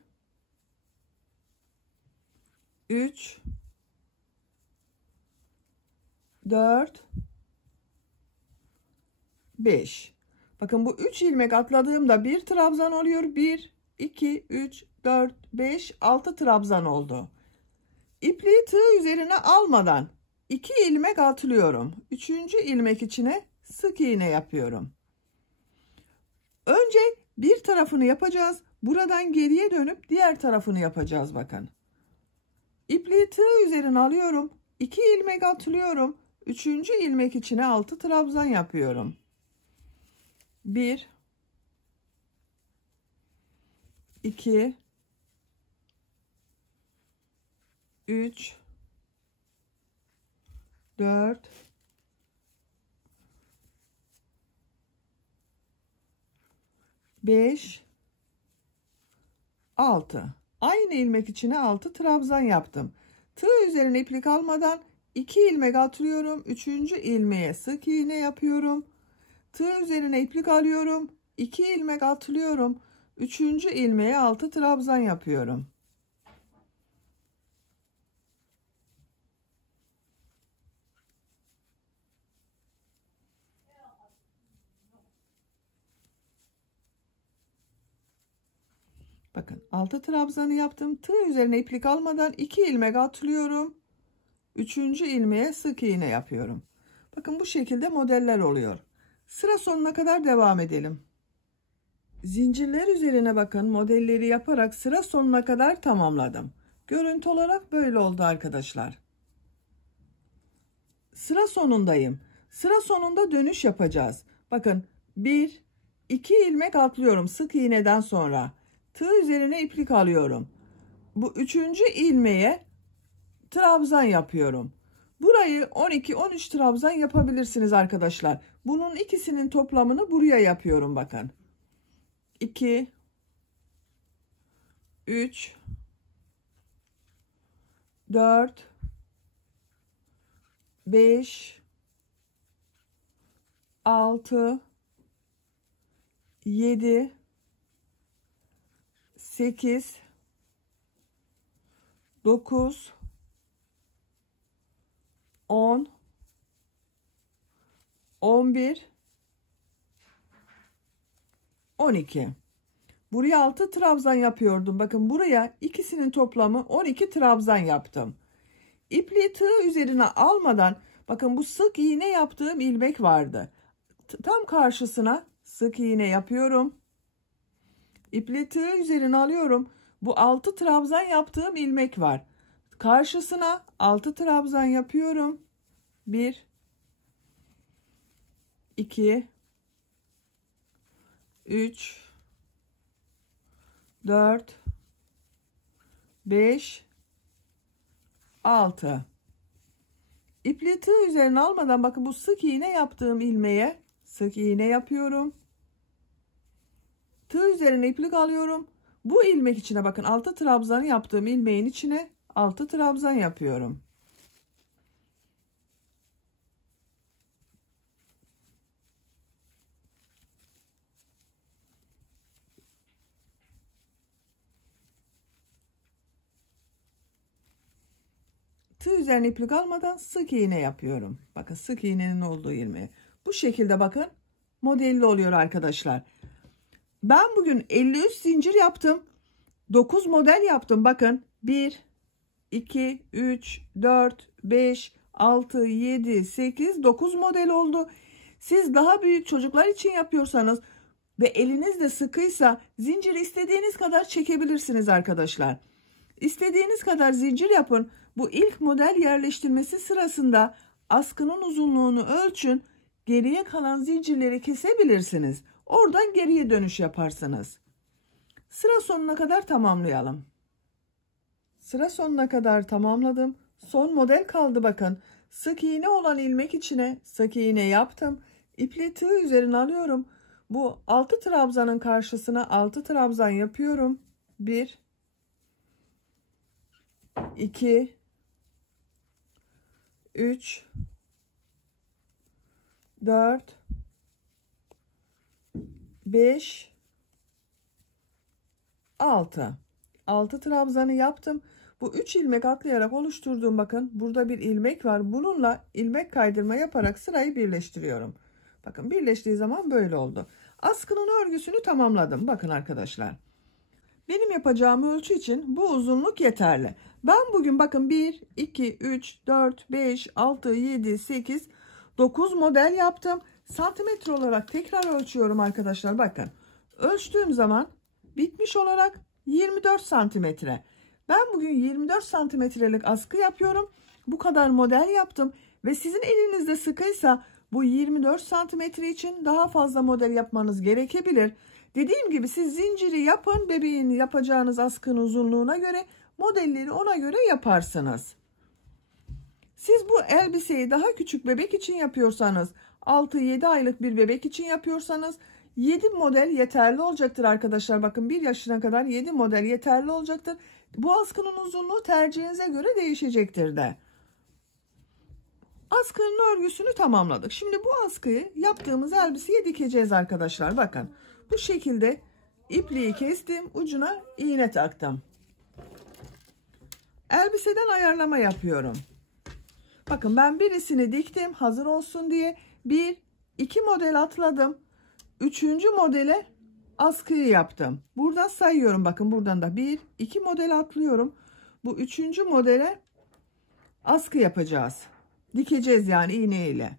3, 4, 5. Bakın bu 3 ilmek atladığımda bir trabzan oluyor. 1, 2, 3, 4, 5, 6 trabzan oldu. İpliği tığ üzerine almadan 2 ilmek atlıyorum. 3. ilmek içine sık iğne yapıyorum. Önce bir tarafını yapacağız. Buradan geriye dönüp diğer tarafını yapacağız bakın. İpliği tığ üzerine alıyorum. 2 ilmek atlıyorum. 3. ilmek içine 6 trabzan yapıyorum. 1, 2, 3, 4, 5, 6. Aynı ilmek içine 6 trabzan yaptım. Tığ üzerine iplik almadan 2 ilmek atlıyorum. 3. ilmeğe sık iğne yapıyorum. Tığ üzerine iplik alıyorum. 2 ilmek atlıyorum. 3. ilmeğe 6 trabzan yapıyorum. Bakın 6 trabzanı yaptım. Tığ üzerine iplik almadan 2 ilmek atlıyorum. 3. ilmeğe sık iğne yapıyorum. Bakın bu şekilde modeller oluyor. Sıra sonuna kadar devam edelim. Zincirler üzerine bakın modelleri yaparak sıra sonuna kadar tamamladım. Görüntü olarak böyle oldu arkadaşlar. Sıra sonundayım. Sıra sonunda dönüş yapacağız. Bakın 1, 2 ilmek atlıyorum sık iğneden sonra. Tığ üzerine iplik alıyorum. Bu 3. ilmeğe trabzan yapıyorum. Burayı 12-13 trabzan yapabilirsiniz arkadaşlar. Bunun ikisinin toplamını buraya yapıyorum bakın. 2, 3, 4, 5, 6, 7, 8, 9, 10, 11, 12. Buraya 6 trabzan yapıyordum. Bakın buraya ikisinin toplamı 12 trabzan yaptım. İpliği tığ üzerine almadan bakın bu sık iğne yaptığım ilmek vardı. Tam karşısına sık iğne yapıyorum. İpliği tığ üzerine alıyorum. Bu 6 trabzan yaptığım ilmek var. Karşısına 6 trabzan yapıyorum. 1, 2, 3, 4, 5, 6. İpliği tığ üzerine almadan bakın bu sık iğne yaptığım ilmeğe sık iğne yapıyorum. Tığ üzerine iplik alıyorum. Bu ilmek içine bakın 6 trabzanı yaptığım ilmeğin içine 6 trabzan yapıyorum. Tığ üzerine iplik almadan sık iğne yapıyorum. Bakın sık iğnenin olduğu ilmeği. Bu şekilde bakın modelli oluyor arkadaşlar. Ben bugün 53 zincir yaptım. 9 model yaptım. Bakın 1, 2, 3, 4, 5, 6, 7, 8, 9 model oldu. Siz daha büyük çocuklar için yapıyorsanız ve eliniz de sıkıysa zinciri istediğiniz kadar çekebilirsiniz arkadaşlar. İstediğiniz kadar zincir yapın. Bu ilk model yerleştirmesi sırasında askının uzunluğunu ölçün. Geriye kalan zincirleri kesebilirsiniz. Oradan geriye dönüş yaparsınız. Sıra sonuna kadar tamamlayalım. Sıra sonuna kadar tamamladım. Son model kaldı bakın. Sık iğne olan ilmek içine sık iğne yaptım. İple tığ üzerine alıyorum. Bu 6 trabzanın karşısına 6 trabzan yapıyorum. 1, 2, 3, 4, 5, 6. 6 trabzanı yaptım. Bu 3 ilmek atlayarak oluşturduğum bakın burada bir ilmek var. Bununla ilmek kaydırma yaparak sırayı birleştiriyorum. Bakın birleştiği zaman böyle oldu. Askının örgüsünü tamamladım. Bakın arkadaşlar. Benim yapacağım ölçü için bu uzunluk yeterli. Ben bugün bakın 1, 2, 3, 4, 5, 6, 7, 8, 9 model yaptım. Santimetre olarak tekrar ölçüyorum arkadaşlar. Bakın ölçtüğüm zaman bitmiş olarak 24 santimetre. Ben bugün 24 santimetrelik askı yapıyorum. Bu kadar model yaptım. Ve sizin elinizde sıkıysa bu 24 santimetre için daha fazla model yapmanız gerekebilir. Dediğim gibi siz zinciri yapın, bebeğin yapacağınız askının uzunluğuna göre modelleri ona göre yaparsınız. Siz bu elbiseyi daha küçük bebek için yapıyorsanız, 6-7 aylık bir bebek için yapıyorsanız 7 model yeterli olacaktır arkadaşlar. Bakın 1 yaşına kadar 7 model yeterli olacaktır. Bu askının uzunluğu tercihinize göre değişecektir de. Askının örgüsünü tamamladık. Şimdi bu askıyı yaptığımız elbiseye dikeceğiz arkadaşlar. Bakın bu şekilde ipliği kestim, ucuna iğne taktım. Elbiseden ayarlama yapıyorum. Bakın ben birisini diktim hazır olsun diye. 1, 2 model atladım. 3. modele askıyı yaptım. Buradan sayıyorum. Bakın buradan da 1, 2 model atlıyorum. Bu 3. modele askı yapacağız. Dikeceğiz yani iğne ile.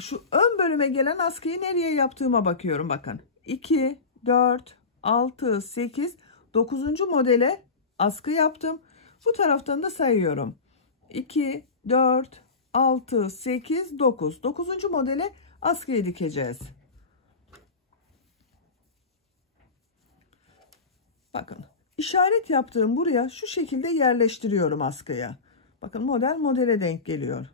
Şu ön bölüme gelen askıyı nereye yaptığıma bakıyorum. Bakın 2, 4, 6, 8, 9. modele askı yaptım. Bu taraftan da sayıyorum. 2, 4, 6, 8, 9. 9. modele askıyı dikeceğiz. Bakın işaret yaptığım buraya şu şekilde yerleştiriyorum askıya. Bakın model modele denk geliyor.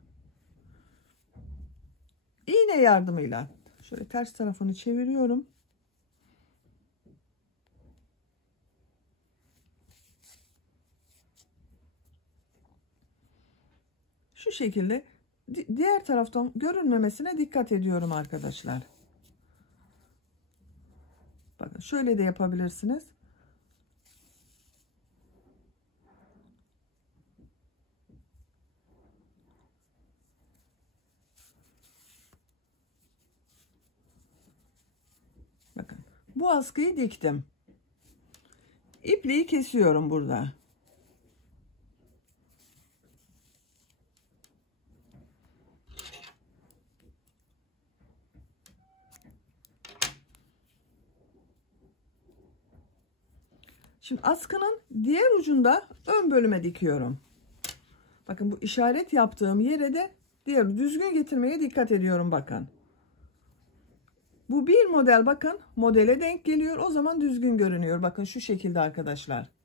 İğne yardımıyla şöyle ters tarafını çeviriyorum. Şu şekilde diğer taraftan görünmemesine dikkat ediyorum arkadaşlar. Bakın şöyle de yapabilirsiniz. Bakın bu askıyı diktim. İpliği kesiyorum burada. Şimdi askının diğer ucunda ön bölüme dikiyorum. Bakın bu işaret yaptığım yere de diğer düzgün getirmeye dikkat ediyorum bakın. Bu bir model bakın modele denk geliyor. O zaman düzgün görünüyor. Bakın şu şekilde arkadaşlar.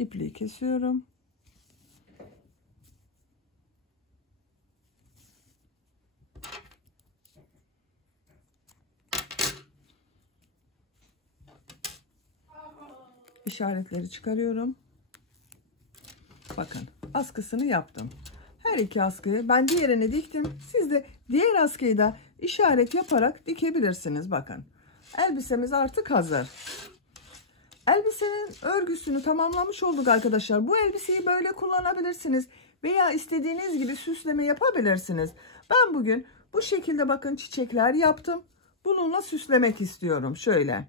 İpliği kesiyorum. İşaretleri çıkarıyorum. Bakın askısını yaptım. Her iki askıyı ben diğerini diktim. Siz de diğer askıyı da işaret yaparak dikebilirsiniz. Bakın elbisemiz artık hazır. Elbisenin örgüsünü tamamlamış olduk arkadaşlar. Bu elbiseyi böyle kullanabilirsiniz. Veya istediğiniz gibi süsleme yapabilirsiniz. Ben bugün bu şekilde bakın çiçekler yaptım. Bununla süslemek istiyorum. Şöyle.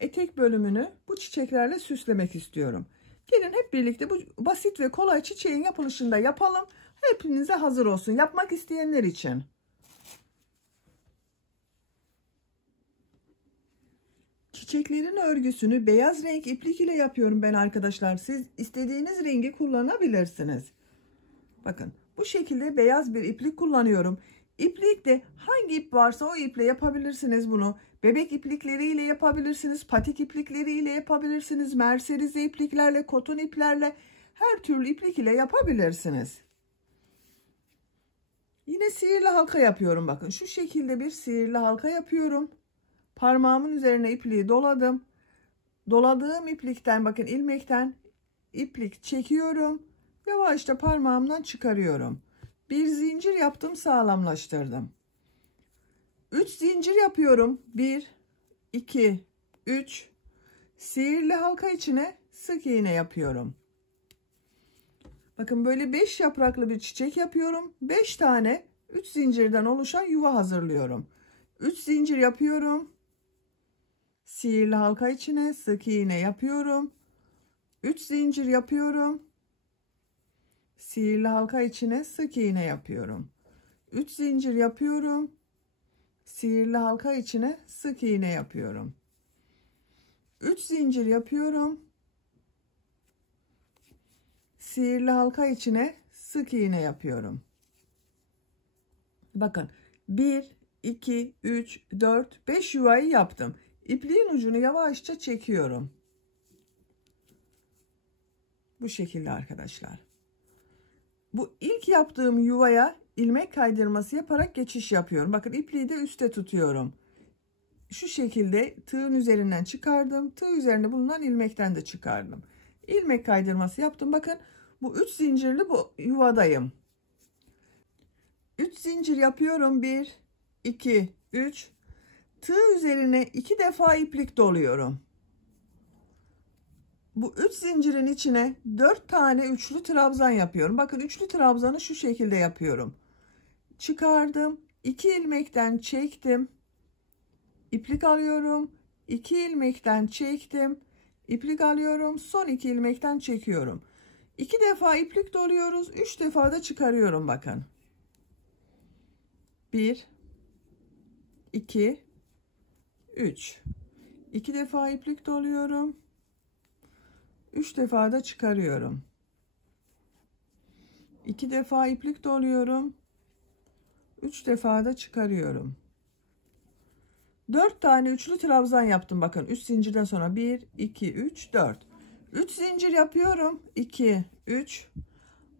Etek bölümünü bu çiçeklerle süslemek istiyorum. Gelin hep birlikte bu basit ve kolay çiçeğin yapılışını da yapalım. Hepinize hazır olsun. Yapmak isteyenler için. Çiçeklerin örgüsünü beyaz renk iplik ile yapıyorum ben arkadaşlar. Siz istediğiniz rengi kullanabilirsiniz. Bakın bu şekilde beyaz bir iplik kullanıyorum. İplik de hangi ip varsa o iple yapabilirsiniz bunu. Bebek iplikleriyle yapabilirsiniz. Patik iplikleriyle yapabilirsiniz. Merserize ipliklerle, koton iplerle, her türlü iplik ile yapabilirsiniz. Yine sihirli halka yapıyorum. Bakın şu şekilde bir sihirli halka yapıyorum. Parmağımın üzerine ipliği doladım. Doladığım iplikten bakın ilmekten iplik çekiyorum. Yavaşça parmağımdan çıkarıyorum. Bir zincir yaptım, sağlamlaştırdım. 3 zincir yapıyorum. 1 2 3 sihirli halka içine sık iğne yapıyorum. Bakın böyle 5 yapraklı bir çiçek yapıyorum. 5 tane 3 zincirden oluşan yuva hazırlıyorum. 3 zincir yapıyorum. Sihirli halka içine sık iğne yapıyorum. 3 zincir yapıyorum. Sihirli halka içine sık iğne yapıyorum. 3 zincir yapıyorum. Sihirli halka içine sık iğne yapıyorum. 3 zincir yapıyorum. Sihirli halka içine sık iğne yapıyorum. Bakın 1 2 3 4 5 yuvayı yaptım. İpliğin ucunu yavaşça çekiyorum. Bu şekilde arkadaşlar. Bu ilk yaptığım yuvaya ilmek kaydırması yaparak geçiş yapıyorum. Bakın ipliği de üstte tutuyorum. Şu şekilde tığın üzerinden çıkardım. Tığ üzerinde bulunan ilmekten de çıkardım. İlmek kaydırması yaptım. Bakın bu 3 zincirli bu yuvadayım. 3 zincir yapıyorum. 1 2 3 tığ üzerine 2 defa iplik doluyorum. Bu 3 zincirin içine 4 tane üçlü trabzan yapıyorum. Bakın üçlü trabzanı şu şekilde yapıyorum. Çıkardım. 2 ilmekten çektim. İplik alıyorum. 2 ilmekten çektim. İplik alıyorum. Son 2 ilmekten çekiyorum. 2 defa iplik doluyoruz. 3 defa da çıkarıyorum bakın. 1 2 3 2 defa iplik doluyorum. 3 defa da çıkarıyorum. 2 defa iplik doluyorum. 3 defa da çıkarıyorum. 4 tane üçlü trabzan yaptım bakın. 3 zincirden sonra 1 2 3 4. 3 zincir yapıyorum. 2 3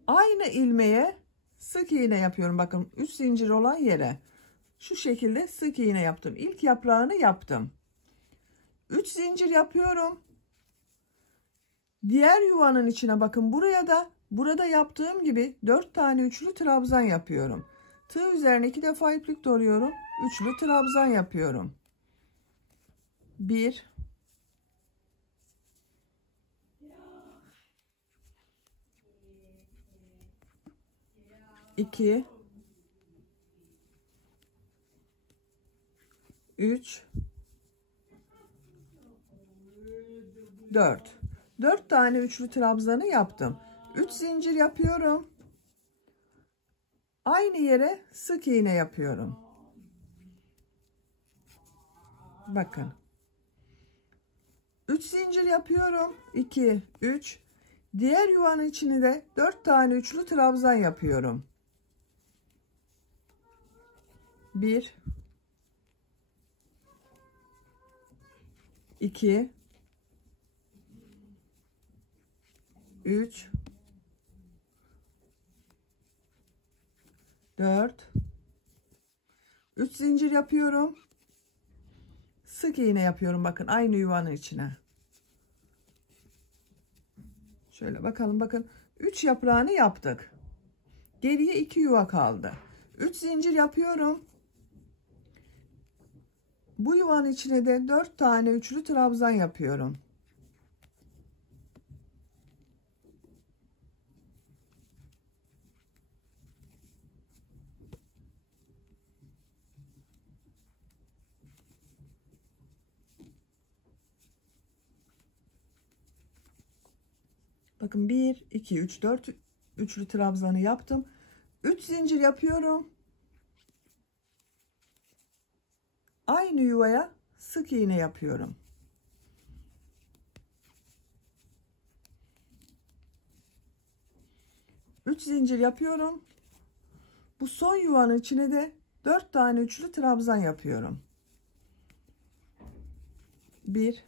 aynı ilmeğe sık iğne yapıyorum. Bakın 3 zincir olan yere şu şekilde sık iğne yaptım. İlk yaprağını yaptım. 3 zincir yapıyorum. Diğer yuvanın içine bakın, buraya da burada yaptığım gibi 4 tane üçlü trabzan yapıyorum. Tığ üzerine 2 defa iplik doluyorum. Üçlü trabzan yapıyorum. 1 2 3 4 4 tane üçlü trabzanı yaptım. 3 zincir yapıyorum. Aynı yere sık iğne yapıyorum. Bakın. 3 zincir yapıyorum. 2 3 diğer yuvanın içine de 4 tane üçlü trabzan yapıyorum. 1 2 3 4 3 zincir yapıyorum. Sık iğne yapıyorum, bakın aynı yuvanın içine. Şöyle bakalım, bakın 3 yaprağını yaptık. Geriye 2 yuva kaldı. 3 zincir yapıyorum. Bu yuvanın içine de 4 tane üçlü trabzan yapıyorum. Bakın 1 2 3 4 üçlü trabzanı yaptım. 3 zincir yapıyorum. Aynı yuvaya sık iğne yapıyorum. Üç zincir yapıyorum. Bu son yuvanın içine de 4 tane üçlü trabzan yapıyorum. 1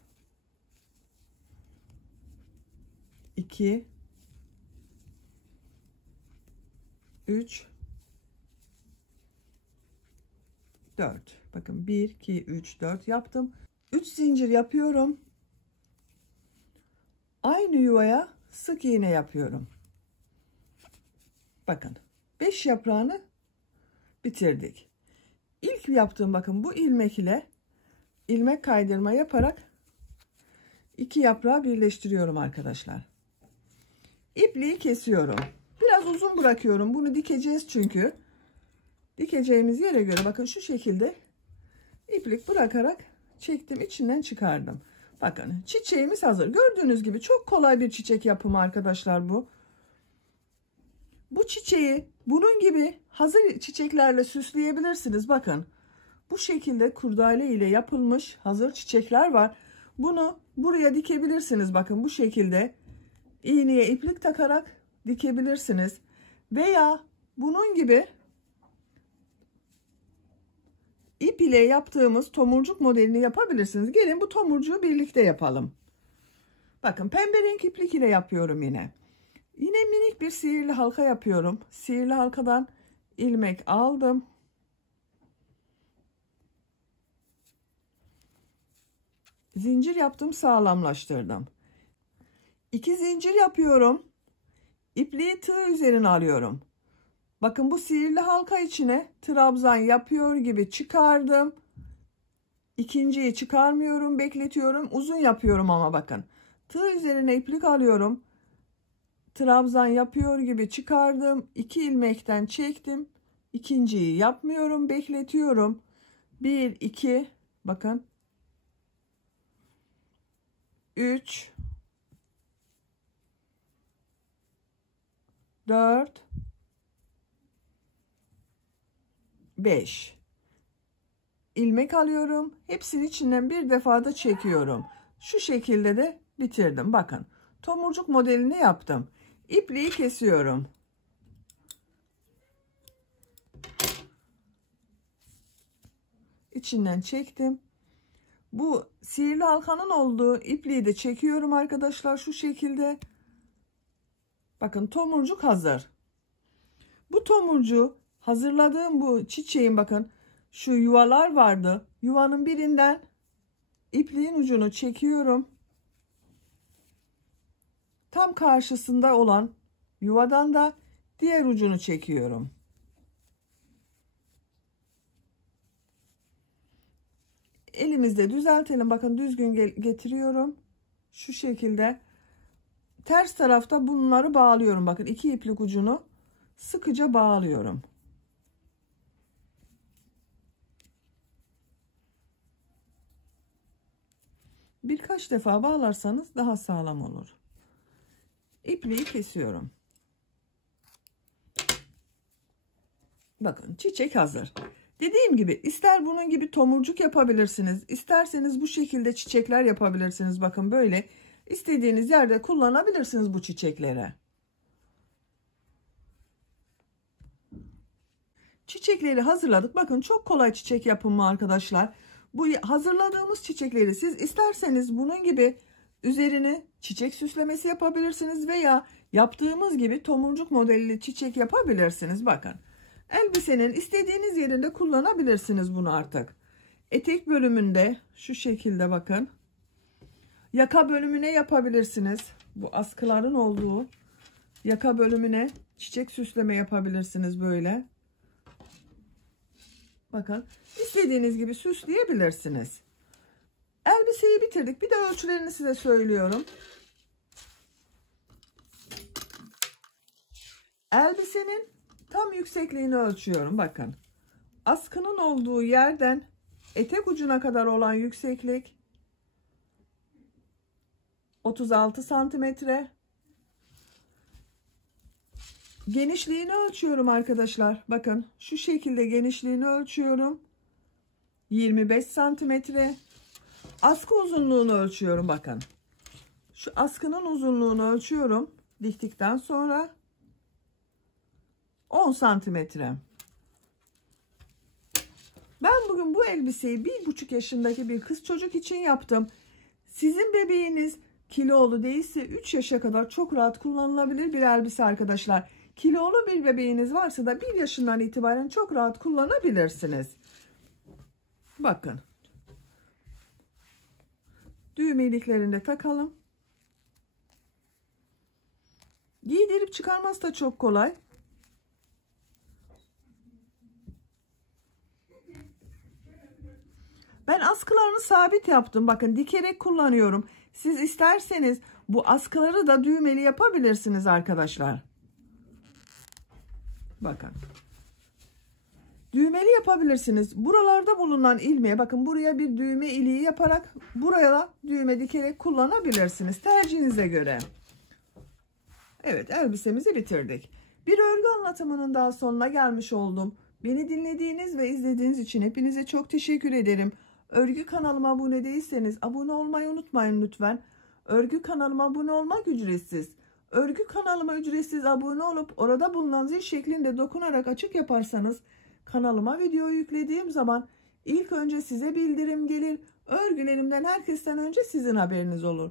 2 3 4. Bakın 1 2 3 4 yaptım. 3 zincir yapıyorum. Aynı yuvaya sık iğne yapıyorum. Bakın 5 yaprağını bitirdik. İlk yaptığım, bakın bu ilmek ile ilmek kaydırma yaparak 2 yaprağı birleştiriyorum arkadaşlar. İpliği kesiyorum. Biraz uzun bırakıyorum. Bunu dikeceğiz çünkü. Dikeceğimiz yere göre bakın şu şekilde iplik bırakarak çektim, içinden çıkardım. Bakın çiçeğimiz hazır. Gördüğünüz gibi çok kolay bir çiçek yapımı arkadaşlar bu. Bu çiçeği bunun gibi hazır çiçeklerle süsleyebilirsiniz. Bakın bu şekilde kurdele ile yapılmış hazır çiçekler var. Bunu buraya dikebilirsiniz. Bakın bu şekilde iğneye iplik takarak dikebilirsiniz. Veya bunun gibi ip ile yaptığımız tomurcuk modelini yapabilirsiniz. Gelin bu tomurcuğu birlikte yapalım. Bakın pembe renk iplik ile yapıyorum yine. Yine minik bir sihirli halka yapıyorum. Sihirli halkadan ilmek aldım. Zincir yaptım, sağlamlaştırdım. 2 zincir yapıyorum. İpliği tığ üzerine alıyorum. Bakın bu sihirli halka içine trabzan yapıyor gibi çıkardım. İkinciyi çıkarmıyorum, bekletiyorum. Uzun yapıyorum ama bakın. Tığ üzerine iplik alıyorum. Trabzan yapıyor gibi çıkardım. 2 ilmekten çektim. İkinciyi yapmıyorum, bekletiyorum. 1 2 bakın. 3 4 5 ilmek alıyorum. Hepsinin içinden bir defada çekiyorum. Şu şekilde de bitirdim. Bakın tomurcuk modelini yaptım. İpliği kesiyorum. İçinden çektim. Bu sihirli halkanın olduğu ipliği de çekiyorum arkadaşlar şu şekilde. Bakın tomurcuk hazır. Bu tomurcuğu hazırladığım bu çiçeğin, bakın şu yuvalar vardı. Yuvanın birinden ipliğin ucunu çekiyorum. Tam karşısında olan yuvadan da diğer ucunu çekiyorum. Elimizde düzeltelim. Bakın düzgün getiriyorum. Şu şekilde ters tarafta bunları bağlıyorum. Bakın 2 iplik ucunu sıkıca bağlıyorum. Birkaç defa bağlarsanız daha sağlam olur. İpliği kesiyorum. Bakın çiçek hazır. Dediğim gibi ister bunun gibi tomurcuk yapabilirsiniz. İsterseniz bu şekilde çiçekler yapabilirsiniz. Bakın böyle istediğiniz yerde kullanabilirsiniz bu çiçekleri. Çiçekleri hazırladık. Bakın çok kolay çiçek yapımı arkadaşlar. Bu hazırladığımız çiçekleri siz isterseniz bunun gibi üzerini çiçek süslemesi yapabilirsiniz veya yaptığımız gibi tomurcuk modelli çiçek yapabilirsiniz. Bakın, elbisenin istediğiniz yerinde kullanabilirsiniz bunu artık. Etek bölümünde şu şekilde bakın. Yaka bölümüne yapabilirsiniz. Bu askıların olduğu yaka bölümüne çiçek süsleme yapabilirsiniz böyle. Bakın, istediğiniz gibi süsleyebilirsiniz. Elbiseyi bitirdik. Bir de ölçülerini size söylüyorum. Elbisenin tam yüksekliğini ölçüyorum. Bakın. Askının olduğu yerden etek ucuna kadar olan yükseklik 36 santimetre. Genişliğini ölçüyorum arkadaşlar. Bakın, şu şekilde genişliğini ölçüyorum. 25 santimetre. Askı uzunluğunu ölçüyorum bakın. Şu askının uzunluğunu ölçüyorum. Diktikten sonra 10 santimetre. Ben bugün bu elbiseyi 1,5 yaşındaki bir kız çocuk için yaptım. Sizin bebeğiniz kilolu değilse 3 yaşa kadar çok rahat kullanılabilir bir elbise arkadaşlar. Kilolu bir bebeğiniz varsa da 1 yaşından itibaren çok rahat kullanabilirsiniz. Bakın. Düğmeliklerini de takalım. Giydirip çıkarması da çok kolay. Ben askılarını sabit yaptım. Bakın, dikerek kullanıyorum. Siz isterseniz bu askıları da düğmeli yapabilirsiniz arkadaşlar. Bakın. Düğmeli yapabilirsiniz. Buralarda bulunan ilmeğe bakın, buraya bir düğme iliği yaparak buraya da düğme dikerek kullanabilirsiniz. Tercihinize göre. Evet, elbisemizi bitirdik. Bir örgü anlatımının daha sonuna gelmiş oldum. Beni dinlediğiniz ve izlediğiniz için hepinize çok teşekkür ederim. Örgü kanalıma abone değilseniz abone olmayı unutmayın lütfen. Örgü kanalıma abone olmak ücretsiz. Örgü kanalıma ücretsiz abone olup orada bulunan zil şeklinde dokunarak açık yaparsanız kanalıma video yüklediğim zaman ilk önce size bildirim gelir. Örgülerimden herkesten önce sizin haberiniz olur.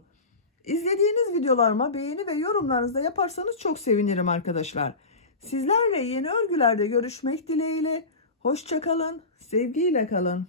İzlediğiniz videolarıma beğeni ve yorumlarınızı yaparsanız çok sevinirim arkadaşlar. Sizlerle yeni örgülerde görüşmek dileğiyle. Hoşça kalın, sevgiyle kalın.